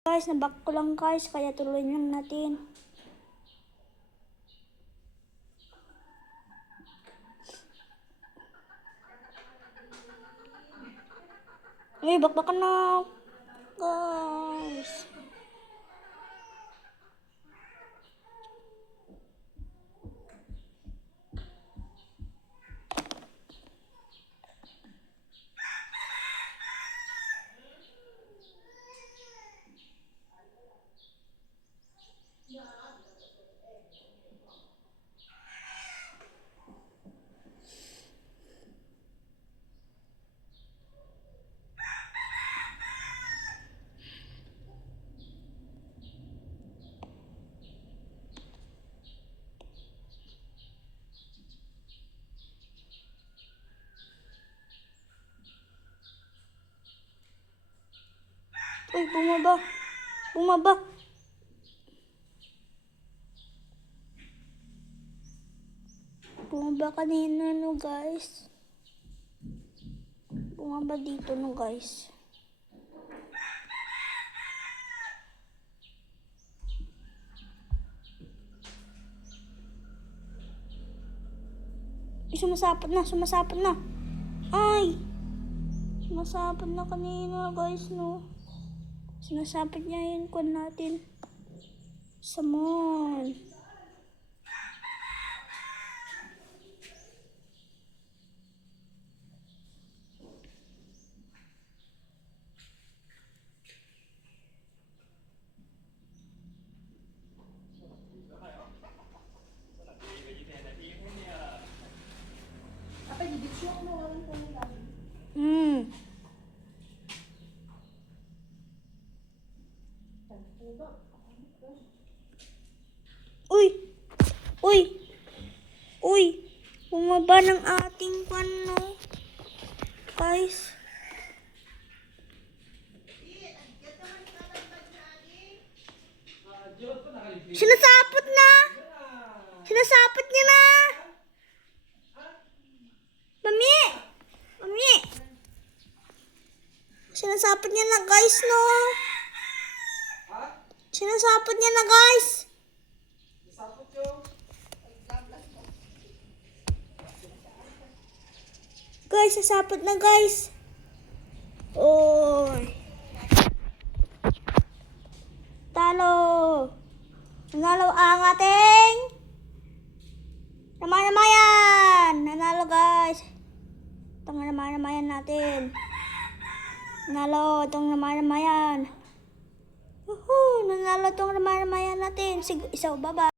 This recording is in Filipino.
Guys, naback ko lang guys, kaya tuloy lang natin. Uy, bakbakan na. Guys. Uy, bumaba. Bumaba. Bumaba kanina no guys. Bumaba dito no guys. Sumasapot na, sumasapot na. Ay! Sumasapot na kanina guys no. Sinasapit niya yung kwan natin. Samon. Uy! Uy! Uy! Bumaba ng ating pano. Guys. Sinasapot na! Sinasapot niya na! Mami! Mami! Sinasapot niya na guys no! Sinasapot niya na guys! Guys, sasapot na guys. Oy. Talo. Nanalo ang ating naman-namayan. Nanalo guys. Itong naman-namayan natin. Nanalo itong naman-namayan. Nanalo itong naman-namayan natin. Sige, isa, baba.